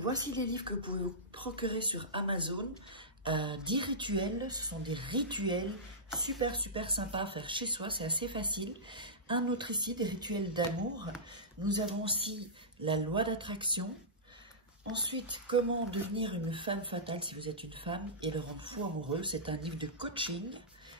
voici les livres que vous pouvez vous procurer sur Amazon. 10 rituels, ce sont des rituels super sympas à faire chez soi, c'est assez facile. Un autre ici, des rituels d'amour. Nous avons aussi la loi d'attraction. Ensuite, comment devenir une femme fatale si vous êtes une femme et le rendre fou amoureux. C'est un livre de coaching,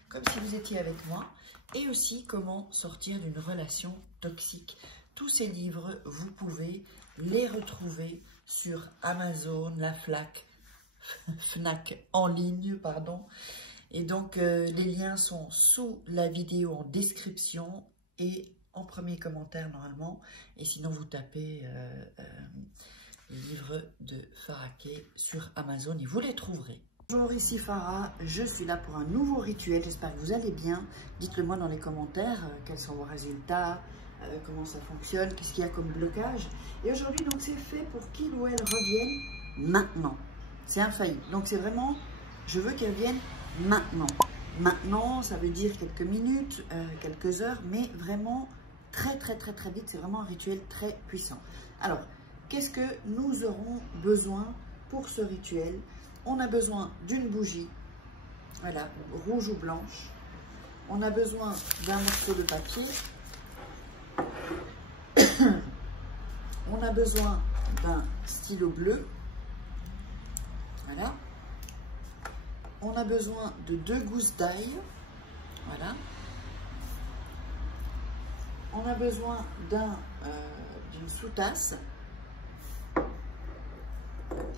comme si vous étiez avec moi. Et aussi, comment sortir d'une relation toxique. Tous ces livres, vous pouvez les retrouver sur Amazon, la Fnac en ligne, pardon. Et donc, les liens sont sous la vidéo en description et en premier commentaire normalement. Et sinon, vous tapez livres de Farah Kay sur Amazon et vous les trouverez. Bonjour, ici Farah, je suis là pour un nouveau rituel. J'espère que vous allez bien. Dites-le moi dans les commentaires, quels sont vos résultats, comment ça fonctionne, qu'est-ce qu'il y a comme blocage. Et aujourd'hui, donc, c'est fait pour qu'il ou elle revienne maintenant. C'est infaillible. Donc, c'est vraiment, je veux qu'elle revienne maintenant. Maintenant, ça veut dire quelques minutes, quelques heures, mais vraiment très vite. C'est vraiment un rituel très puissant. Alors, qu'est-ce que nous aurons besoin pour ce rituel? On a besoin d'une bougie, voilà, rouge ou blanche. On a besoin d'un morceau de papier. On a besoin d'un stylo bleu. Voilà. On a besoin de 2 gousses d'ail. Voilà. On a besoin d'une sous-tasse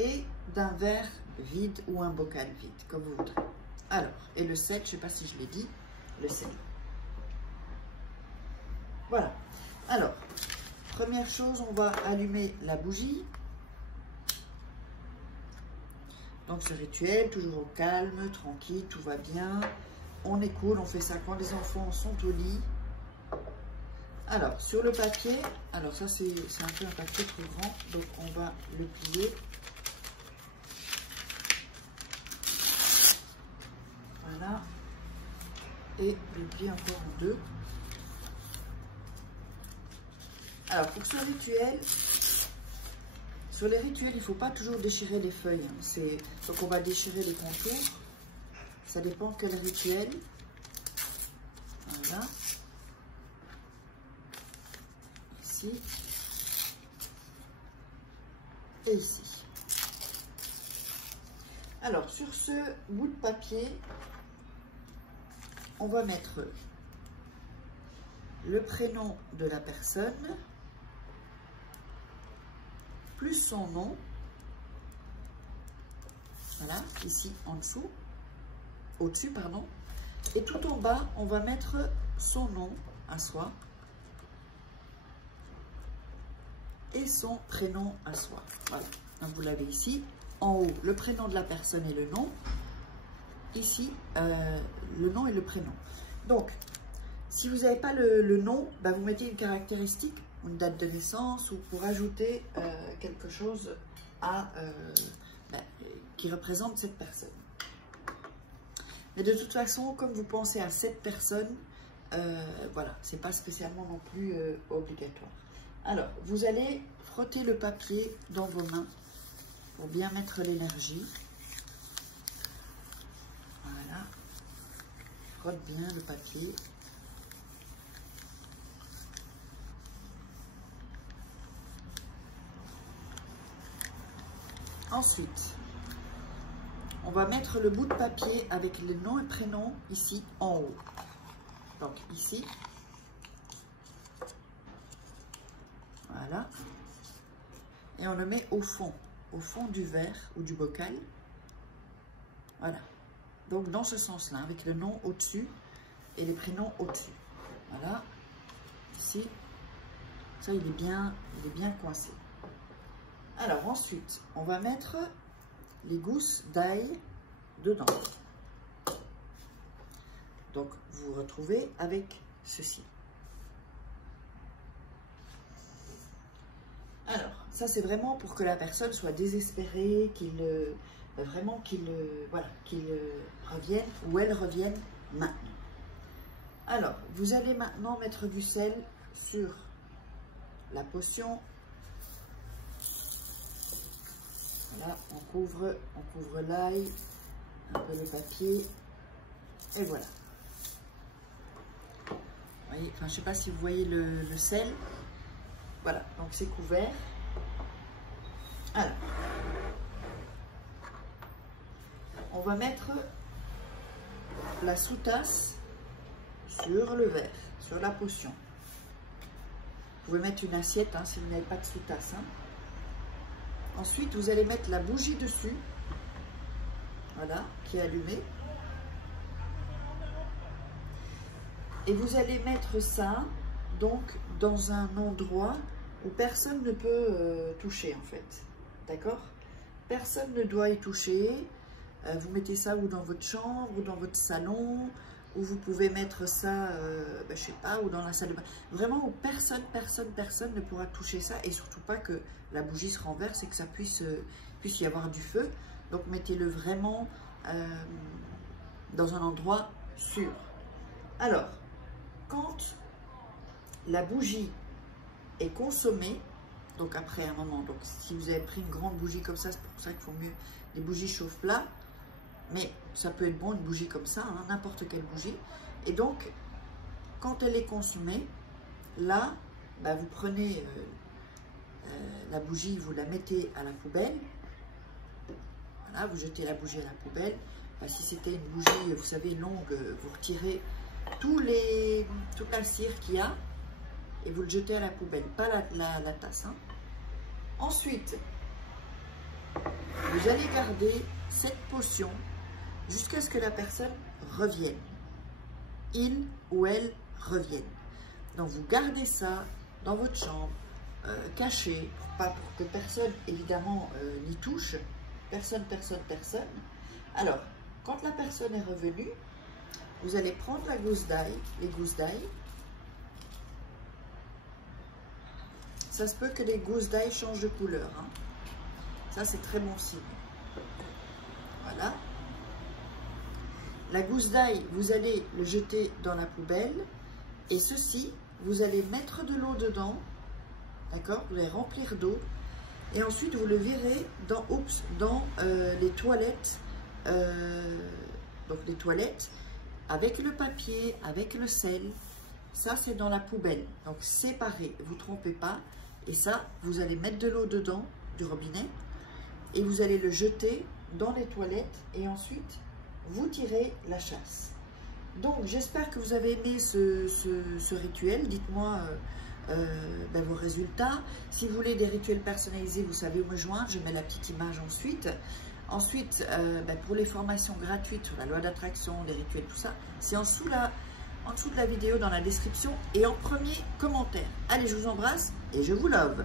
et d'un verre vide ou un bocal vide, comme vous voudrez. Alors, et le sel, je ne sais pas si je l'ai dit, le sel. Voilà. Alors, première chose, on va allumer la bougie. Donc, ce rituel, toujours au calme, tranquille, tout va bien. On est cool, on fait ça quand les enfants sont au lit. Alors, sur le papier, alors ça, c'est un peu un papier trop grand, donc on va le plier. Voilà. Et le plier encore en 2. Alors, pour ce rituel, sur les rituels, il ne faut pas toujours déchirer les feuilles. Donc, on va déchirer les contours. Ça dépend quel rituel. Voilà. Ici. Et ici. Alors, sur ce bout de papier, on va mettre le prénom de la personne, plus son nom, voilà, ici en dessous, au-dessus, pardon, et tout en bas, on va mettre son nom à soi et son prénom à soi. Voilà, donc vous l'avez ici, en haut, le prénom de la personne et le nom, ici, le nom et le prénom. Donc, si vous n'avez pas le nom, bah, vous mettez une caractéristique, une date de naissance ou pour ajouter quelque chose qui représente cette personne. Mais de toute façon, comme vous pensez à cette personne, voilà, c'est pas spécialement non plus obligatoire. Alors, vous allez frotter le papier dans vos mains pour bien mettre l'énergie. Voilà, frotte bien le papier. Ensuite, on va mettre le bout de papier avec le nom et prénom ici en haut. Donc ici, voilà, et on le met au fond du verre ou du bocal. Voilà, donc dans ce sens-là, avec le nom au-dessus et les prénoms au-dessus. Voilà, ici, ça il est bien coincé. Alors ensuite, on va mettre les gousses d'ail dedans. Donc, vous vous retrouvez avec ceci. Alors, ça c'est vraiment pour que la personne soit désespérée, qu'il revienne ou elle revienne maintenant. Alors, vous allez maintenant mettre du sel sur la potion. Voilà, on couvre l'ail, un peu le papier, et voilà. Vous voyez, enfin, je ne sais pas si vous voyez le sel. Voilà, donc c'est couvert. Alors, on va mettre la sous-tasse sur le verre, sur la potion. Vous pouvez mettre une assiette hein, si vous n'avez pas de sous-tasse. Hein. Ensuite, vous allez mettre la bougie dessus, voilà, qui est allumée. Et vous allez mettre ça, donc, dans un endroit où personne ne peut toucher, en fait. D'accord? Personne ne doit y toucher. Vous mettez ça ou dans votre chambre, ou dans votre salon, ou vous pouvez mettre ça, je sais pas, ou dans la salle de bain. Vraiment où personne ne pourra toucher ça, et surtout pas que la bougie se renverse et que ça puisse y avoir du feu. Donc mettez-le vraiment dans un endroit sûr. Alors, quand la bougie est consommée, donc après un moment, donc si vous avez pris une grande bougie comme ça, c'est pour ça qu'il faut mieux des bougies chauffe-plat. Mais ça peut être bon, une bougie comme ça, hein, n'importe quelle bougie. Et donc, quand elle est consumée, là, bah, vous prenez la bougie, vous la mettez à la poubelle. Voilà, vous jetez la bougie à la poubelle. Bah, si c'était une bougie, vous savez, longue, vous retirez toute la cire qu'il y a et vous le jetez à la poubelle, pas la tasse. Hein. Ensuite, vous allez garder cette potion jusqu'à ce que la personne revienne. Il ou elle revienne. Donc vous gardez ça dans votre chambre, caché, pour que personne, évidemment, n'y touche. Personne. Alors, quand la personne est revenue, vous allez prendre la gousse d'ail, les gousses d'ail. Ça se peut que les gousses d'ail changent de couleur. Hein. Ça, c'est très bon signe. Voilà. La gousse d'ail, vous allez le jeter dans la poubelle. Et ceci, vous allez mettre de l'eau dedans. D'accord? Vous allez remplir d'eau. Et ensuite, vous le virez dans les toilettes. Donc, les toilettes avec le papier, avec le sel. Ça, c'est dans la poubelle. Donc, séparé. Vous ne trompez pas. Et ça, vous allez mettre de l'eau dedans, du robinet. Et vous allez le jeter dans les toilettes. Et ensuite, vous tirez la chasse. Donc, j'espère que vous avez aimé ce rituel. Dites-moi vos résultats. Si vous voulez des rituels personnalisés, vous savez où me joindre. Je mets la petite image ensuite. Ensuite, pour les formations gratuites sur la loi d'attraction, les rituels, tout ça, c'est en dessous de la vidéo, dans la description et en premier commentaire. Allez, je vous embrasse et je vous love.